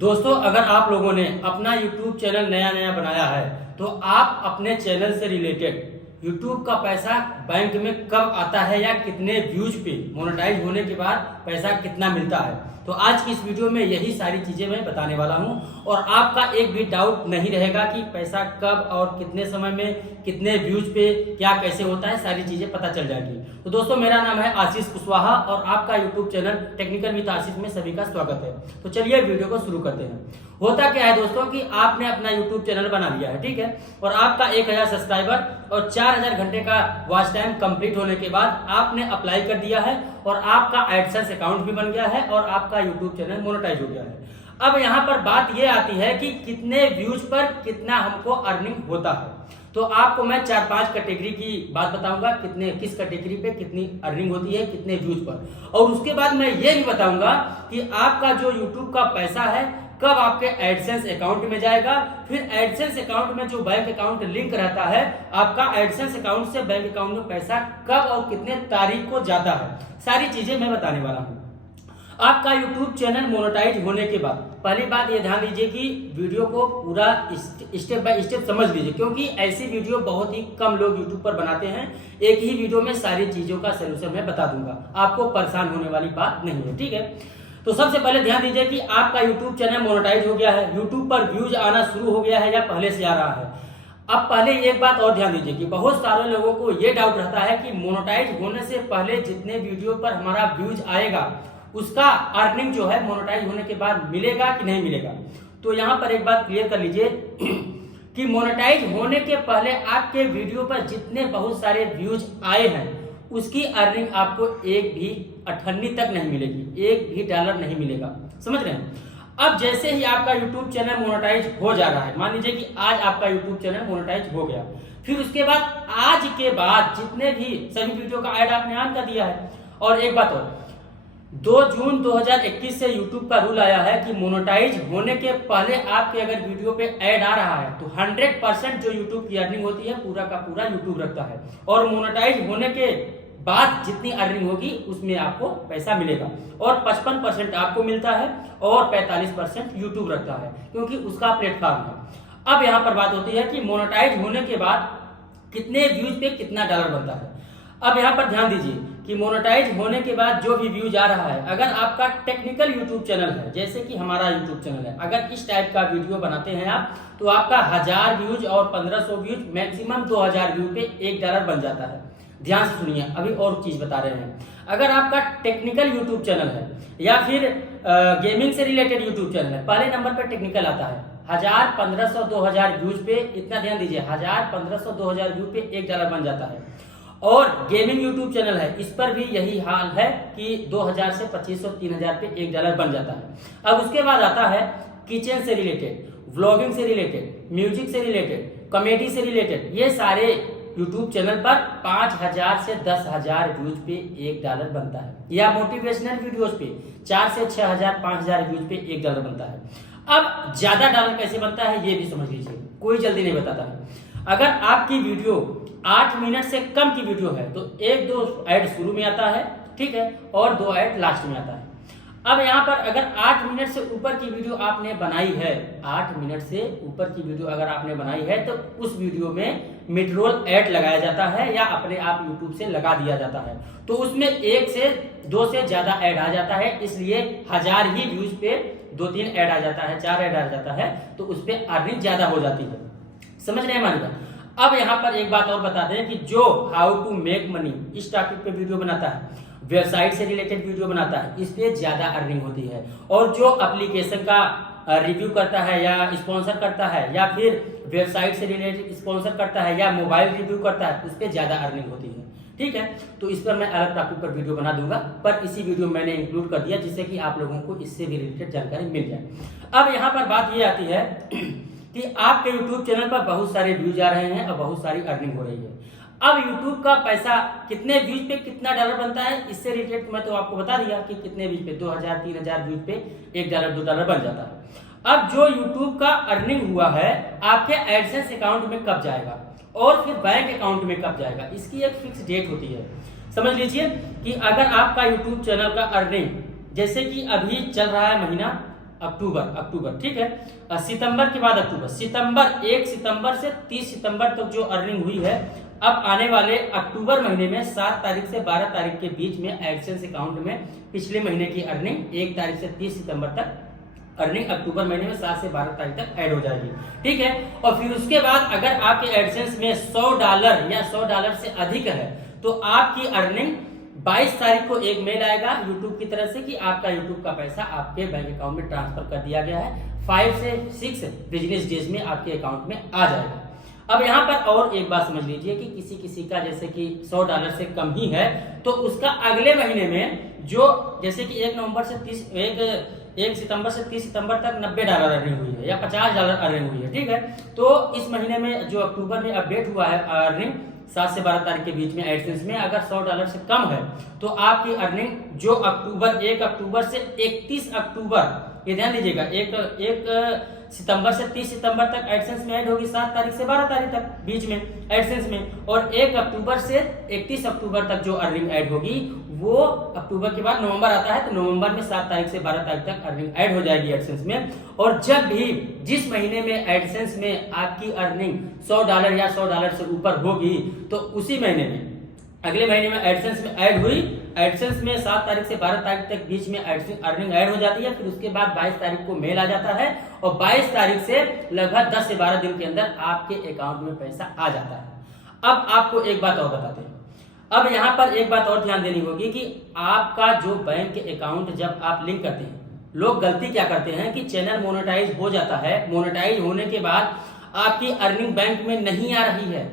दोस्तों, अगर आप लोगों ने अपना YouTube चैनल नया बनाया है तो आप अपने चैनल से रिलेटेड YouTube का पैसा बैंक में कब आता है या कितने व्यूज पे मोनेटाइज होने के बाद पैसा कितना मिलता है, तो आज की इस वीडियो में यही सारी चीजें मैं बताने वाला हूं और आपका एक भी डाउट नहीं रहेगा कि पैसा कब और कितने समय में कितने व्यूज पे क्या कैसे होता है, सारी चीजें पता चल जाएगी। तो दोस्तों, मेरा नाम है आशीष कुशवाहा और आपका यूट्यूब चैनल टेक्निकल विद आशीष में सभी का स्वागत है। तो चलिए वीडियो को शुरू करते हैं। होता क्या है दोस्तों कि आपने अपना यूट्यूब चैनल बना लिया है, ठीक है, और आपका 1000 सब्सक्राइबर और 4000 घंटे का वॉच टाइम कंप्लीट होने के बाद आपने अप्लाई कर दिया है और आपका एडसेंस अकाउंट भी बन गया है और आपका यूट्यूब चैनल मोनेटाइज हो गया है। अब यहाँ पर बात यह आती है कि कितने व्यूज पर कितना हमको अर्निंग होता है। तो आपको मैं 4-5 कैटेगरी की बात बताऊंगा, किस कैटेगरी पे कितनी अर्निंग होती है, कितने व्यूज पर, और उसके बाद मैं ये भी बताऊंगा कि आपका जो यूट्यूब का पैसा है कब आपके एडसेंस अकाउंट में जाएगा, फिर एडसेंस अकाउंट में जो बैंक अकाउंट लिंक रहता है, आपका एडसेंस अकाउंट से बैंक अकाउंट में पैसा कब और कितने तारीख को जाता है, सारी चीजें मैं बताने वाला हूं। आपका YouTube चैनल मोनेटाइज होने के बाद पहली बात ये ध्यान दीजिए कि वीडियो को पूरा स्टेप बाय स्टेप समझ लीजिए, क्योंकि ऐसी वीडियो बहुत ही कम लोग YouTube पर बनाते हैं। एक ही वीडियो में सारी चीजों का सलूशन मैं बता दूंगा, आपको परेशान होने वाली बात नहीं है, ठीक है। तो सबसे पहले ध्यान दीजिए कि आपका YouTube चैनल मोनेटाइज हो गया है, YouTube पर व्यूज आना शुरू हो गया है या पहले से आ रहा है। अब पहले एक बात और ध्यान दीजिए कि बहुत सारे लोगों को यह डाउट रहता है कि मोनेटाइज होने से पहले जितने वीडियो पर हमारा व्यूज आएगा उसका अर्निंग जो है मोनेटाइज होने के बाद मिलेगा कि नहीं मिलेगा। तो यहाँ पर एक बात क्लियर कर लीजिए कि मोनेटाइज होने के पहले आपके वीडियो पर जितने बहुत सारे व्यूज आए हैं उसकी अर्निंग आपको एक भी अठन्नी तक नहीं मिलेगी, एक भी डॉलर नहीं मिलेगा, समझ रहे हैं। अब जैसे ही आपका YouTube चैनल मोनेटाइज हो जा रहा है, मान लीजिए कि आज आपका YouTube चैनल मोनेटाइज हो गया, फिर उसके बाद आज के बाद जितने भी सभी वीडियो का ऐड आपने ऑन कर दिया है। और एक बात और, 2 जून 2021 से YouTube का रूल आया है कि मोनेटाइज होने के पहले आपके अगर वीडियो पे ऐड आ रहा है तो 100% जो YouTube की अर्निंग होती है पूरा का पूरा YouTube रखता है, और मोनेटाइज होने के बाद जितनी अर्निंग होगी उसमें आपको पैसा मिलेगा, और 55% आपको मिलता है और 45% YouTube रखता है, क्योंकि उसका प्लेटफॉर्म है। अब यहाँ पर बात होती है कि मोनेटाइज होने के बाद कितने व्यूज पे कितना डॉलर बनता है। अब यहाँ पर ध्यान दीजिए कि मोनेटाइज होने के बाद जो भी व्यूज आ रहा है, अगर आपका टेक्निकल यूट्यूब चैनल है जैसे कि हमारा यूट्यूब चैनल है, अगर इस टाइप का वीडियो बनाते हैं आप तो आपका 1000 व्यूज और 1500 व्यूज मैक्सिमम 2000 व्यू पे $1 बन जाता है। ध्यान से सुनिए, अभी और चीज बता रहे हैं। अगर आपका टेक्निकल यूट्यूब चैनल है या फिर गेमिंग से रिलेटेड यूट्यूब चैनल है, पहले नंबर पर टेक्निकल आता है। 1000, 1500, 2000 व्यूज पे, इतना ध्यान दीजिए, 1000, 1500, 2000 व्यू पे $1 बन जाता है। और गेमिंग यूट्यूब चैनल है, इस पर भी यही हाल है कि 2000 से 2500, 3000 पे $1 बन जाता है। अब उसके बाद आता है किचन से रिलेटेड, व्लॉगिंग से रिलेटेड, म्यूजिक से रिलेटेड, कॉमेडी से रिलेटेड, ये सारे यूट्यूब चैनल पर 5000 से 10,000 व्यूज पे $1 बनता है, या मोटिवेशनल वीडियोस पे 4 से 6000, 5000 व्यूज पे $1 बनता है। अब ज्यादा डॉलर कैसे बनता है ये भी समझ लीजिए, कोई जल्दी नहीं बताता है। अगर आपकी वीडियो 8 मिनट से कम की वीडियो है तो 1-2 ऐड शुरू में आता है, ठीक है, और 2 ऐड लास्ट में आता है। अब यहाँ पर अगर 8 मिनट से ऊपर की वीडियो आपने बनाई है, 8 मिनट से ऊपर की वीडियो अगर आपने बनाई है तो उस वीडियो में मिड रोल ऐड लगाया जाता है या अपने आप यूट्यूब से लगा दिया जाता है, तो उसमें 1 से 2 से ज्यादा ऐड आ जाता है, इसलिए 1000 ही व्यूज पे 2-3 ऐड आ जाता है, 4 ऐड आ जाता है, तो उस पर अर्निंग ज्यादा हो जाती है। समझ रहे हैं हमारी बात। अब यहाँ पर एक बात और बता दें कि जो हाउ टू मेक मनी इस टॉपिक पे वीडियो बनाता है, वेबसाइट से रिलेटेड वीडियो बनाता है, इस पे ज्यादा अर्निंग होती है, और जो एप्लीकेशन का रिव्यू करता है या स्पॉन्सर करता है या फिर वेबसाइट से रिलेटेड स्पॉन्सर करता है या मोबाइल रिव्यू करता है, उस पे ज्यादा अर्निंग होती है, ठीक है। तो इस पर मैं अलग टॉपिक पर वीडियो बना दूंगा, पर इसी वीडियो में मैंने इंक्लूड कर दिया जिससे कि आप लोगों को इससे भी रिलेटेड जानकारी मिल जाए। अब यहाँ पर बात ये आती है कि आपके YouTube चैनल पर बहुत सारे व्यूज आ रहे हैं और बहुत सारी अर्निंग हो रही है। अब YouTube का पैसा कितने व्यूज पे कितना डॉलर बनता है, इससे रिलेटेड मैं तो आपको बता दिया कि कितने व्यूज पे 2000, 3000 व्यूज पे $1, $2 बन जाता है। अब जो YouTube का अर्निंग हुआ है आपके एडसेंस अकाउंट में कब जाएगा और फिर बैंक अकाउंट में कब जाएगा, इसकी एक फिक्स डेट होती है। समझ लीजिए कि अगर आपका YouTube चैनल का अर्निंग जैसे कि अभी चल रहा है महीना अक्टूबर, ठीक है। सितंबर के बाद अक्टूबर, 1 सितंबर से 30 सितंबर तक जो अर्निंग हुई है, अब आने वाले अक्टूबर महीने में 7 तारीख से 12 तारीख के बीच में एडसेंस अकाउंट में पिछले महीने की अर्निंग 1 तारीख से 30 सितंबर तक अर्निंग अक्टूबर महीने में 7 से 12 तारीख तक ऐड हो जाएगी, ठीक है। और फिर उसके बाद अगर आपके एडसेंस में $100 या $100 से अधिक है तो आपकी अर्निंग 22 तारीख को एक मेल आएगा यूट्यूब की तरफ से कि आपका यूट्यूब का पैसा आपके बैंक अकाउंट में ट्रांसफर कर दिया गया है। 5 से 6 बिजनेस डेज में आपके अकाउंट में आ जाएगा। अब यहाँ पर और एक बात समझ लीजिए कि किसी का जैसे कि $100 से कम ही है तो उसका अगले महीने में जो जैसे कि 1 सितंबर से 30 सितंबर तक $90 अर्निंग हुई है या $50 अर्निंग हुई है, ठीक है। तो इस महीने में जो अक्टूबर में अपडेट हुआ है अर्निंग 7 से 12 तारीख के बीच में एडसेंस में अगर $100 से कम है तो आपकी अर्निंग जो 1 अक्टूबर से 31 अक्टूबर, ये ध्यान दीजिएगा, 1 सितंबर से 30 सितंबर तक एडसेंस में ऐड होगी 7 तारीख से 12 तारीख तक बीच में एडसेंस में, और 1 अक्टूबर से 31 अक्टूबर तक जो अर्निंग ऐड होगी वो अक्टूबर के बाद नवंबर आता है तो नवंबर में 7 तारीख से 12 तारीख तक अर्निंग ऐड हो जाएगी एडसेंस में। और जब भी जिस महीने में एडसेंस में आपकी अर्निंग $100 या $100 से ऊपर होगी तो उसी महीने में अगले महीने में एडसेंस में ऐड हुई, एडसेंस में 7 तारीख से 12 तारीख तक बीच में अर्निंग ऐड हो जाती है। फिर उसके बाद 22 तारीख को मेल आ जाता है और 22 तारीख से लगभग 10 से 12 दिन के अंदर आपके अकाउंट में पैसा आ जाता है। अब आपको एक बात और बताते हैं, अब यहाँ पर एक बात और ध्यान देनी होगी कि आपका जो बैंक अकाउंट जब आप लिंक करते हैं, लोग गलती क्या करते हैं कि चैनल मोनेटाइज हो जाता है, मोनेटाइज होने के बाद आपकी अर्निंग बैंक में नहीं आ रही है।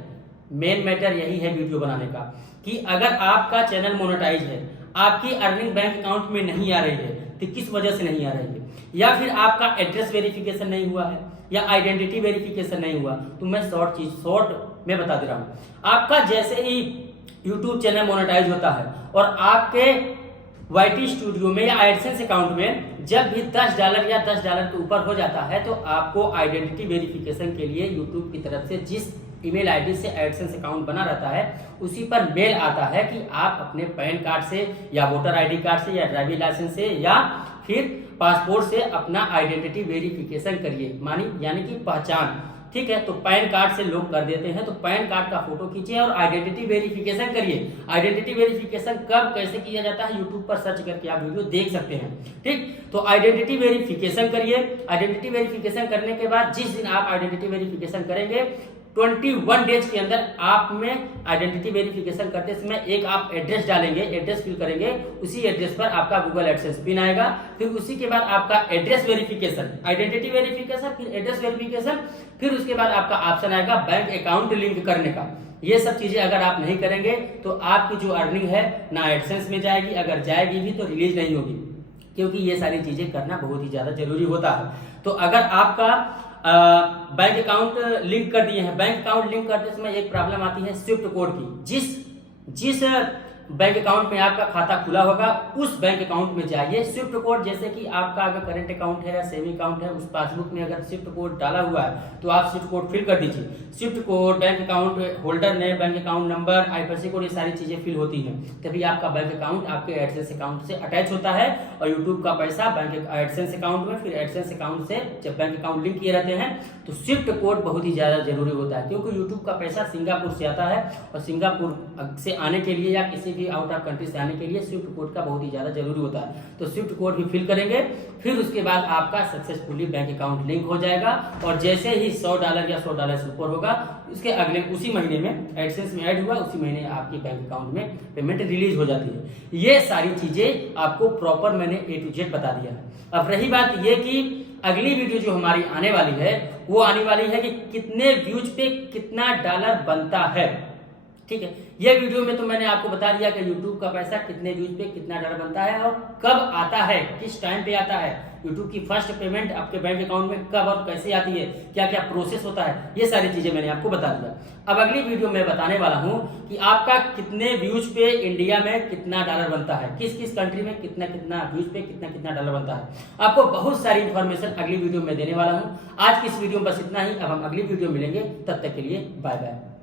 मेन मैटर यही है वीडियो बनाने का कि अगर आपका चैनल मोनेटाइज है, आपकी अर्निंग बैंक अकाउंट में नहीं आ रही है तो किस वजह से नहीं आ रही है, या फिर आपका एड्रेस वेरिफिकेशन नहीं हुआ है या आइडेंटिटी वेरिफिकेशन नहीं हुआ, तो मैं शॉर्ट में बता दे रहा हूँ। आपका जैसे ही यूट्यूब चैनल मोनेटाइज होता है और आपके YT स्टूडियो में या एडसेंस अकाउंट में जब भी $10 या $10 के ऊपर हो जाता है तो आपको आइडेंटिटी वेरिफिकेशन के लिए यूट्यूब की तरफ से जिस ईमेल आईडी से एडसेंस अकाउंट बना रहता है उसी पर मेल आता है कि आप अपने पैन कार्ड से या वोटर आईडी कार्ड से या ड्राइविंग लाइसेंस से या फिर पासपोर्ट से अपना आइडेंटिटी वेरिफिकेशन करिए, यानी कि पहचान, ठीक है। तो पैन कार्ड से लोग कर देते हैं, तो पैन कार्ड का फोटो खींचिए और आइडेंटिटी वेरिफिकेशन करिए। आइडेंटिटी वेरिफिकेशन कब कैसे किया जाता है यूट्यूब पर सर्च करके आप वीडियो देख सकते हैं, ठीक। तो आइडेंटिटी वेरिफिकेशन करिए। आइडेंटिटी वेरिफिकेशन करने के बाद जिस दिन आप आइडेंटिटी वेरिफिकेशन करेंगे 21 डेज के अंदर आप में आइडेंटिटी वेरिफिकेशन करते समय एक आप एड्रेस डालेंगे, एड्रेस फिल करेंगे, उसी एड्रेस पर आपका गूगल एडसेंस पिन आएगा। फिर उसी के बाद आपका एड्रेस वेरिफिकेशन, आइडेंटिटी वेरिफिकेशन, फिर एड्रेस वेरिफिकेशन, फिर उसके बाद आपका ऑप्शन आएगा बैंक अकाउंट लिंक करने का। ये सब चीजें अगर आप नहीं करेंगे तो आपकी जो अर्निंग है ना एडसेंस में जाएगी, अगर जाएगी भी तो रिलीज नहीं होगी, क्योंकि ये सारी चीजें करना बहुत ही ज्यादा जरूरी होता है। तो अगर आपका बैंक अकाउंट लिंक कर दिए हैं, बैंक अकाउंट लिंक करते समय एक प्रॉब्लम आती है स्विफ्ट कोड की। जिस बैंक अकाउंट में आपका खाता खुला होगा उस बैंक अकाउंट में जाइए। स्विफ्ट कोड जैसे कि आपका अगर करंट अकाउंट है या सेविंग अकाउंट है, उस पासबुक में अगर स्विफ्ट कोड डाला हुआ है तो आप स्विफ्ट कोड फिल कर दीजिए। Swift code, bank account holder name, bank account number, IFSC code, ये सारी चीजें फिल होती हैं, तभी आपका बैंक अकाउंट आपके एडसेंस अकाउंट से अटैच होता है और यूट्यूब का पैसा बैंक एडसेंस अकाउंट में, फिर एडसेंस अकाउंट से जब बैंक अकाउंट लिंक किए रहते हैं तो स्विफ्ट कोड बहुत ही ज्यादा जरूरी होता है, क्योंकि यूट्यूब का पैसा सिंगापुर से आता है और सिंगापुर से आने के लिए या किसी भी आउट ऑफ कंट्री आने के लिए स्विफ्ट कोड का बहुत ही ज्यादा जरूरी होता है। तो स्विफ्ट कोड भी फिल करेंगे, फिर उसके बाद आपका सक्सेसफुली बैंक अकाउंट लिंक हो जाएगा और जैसे ही $100 या $100 से ऊपर होगा उसके अगले उसी महीने में एडसेंस में ऐड हुआ, उसी महीने आपकी बैंक अकाउंट में पेमेंट रिलीज हो जाती है। ये सारी चीजें आपको प्रॉपर मैंने A to Z बता दिया है। अब रही बात ये कि अगली वीडियो जो हमारी आने वाली है वो आने वाली है कि कितने व्यूज पे कितना डॉलर बनता है, ठीक है। ये वीडियो में तो मैंने आपको बता दिया कि YouTube का पैसा कितने व्यूज पे कितना डॉलर बनता है और कब आता है, किस टाइम पे आता है, YouTube की फर्स्ट पेमेंट आपके बैंक अकाउंट में कब और कैसे आती है, क्या क्या प्रोसेस होता है, ये सारी चीजें मैंने आपको बता दिया। अब अगली वीडियो में बताने वाला हूं कि आपका कितने व्यूज पे इंडिया में कितना डॉलर बनता है, किस किस कंट्री में कितना कितना व्यूज पे कितना कितना डॉलर बनता है। आपको बहुत सारी इंफॉर्मेशन अगली वीडियो में देने वाला हूं। आज की इस वीडियो में बस इतना ही। अब हम अगली वीडियो मिलेंगे, तब तक के लिए बाय बाय।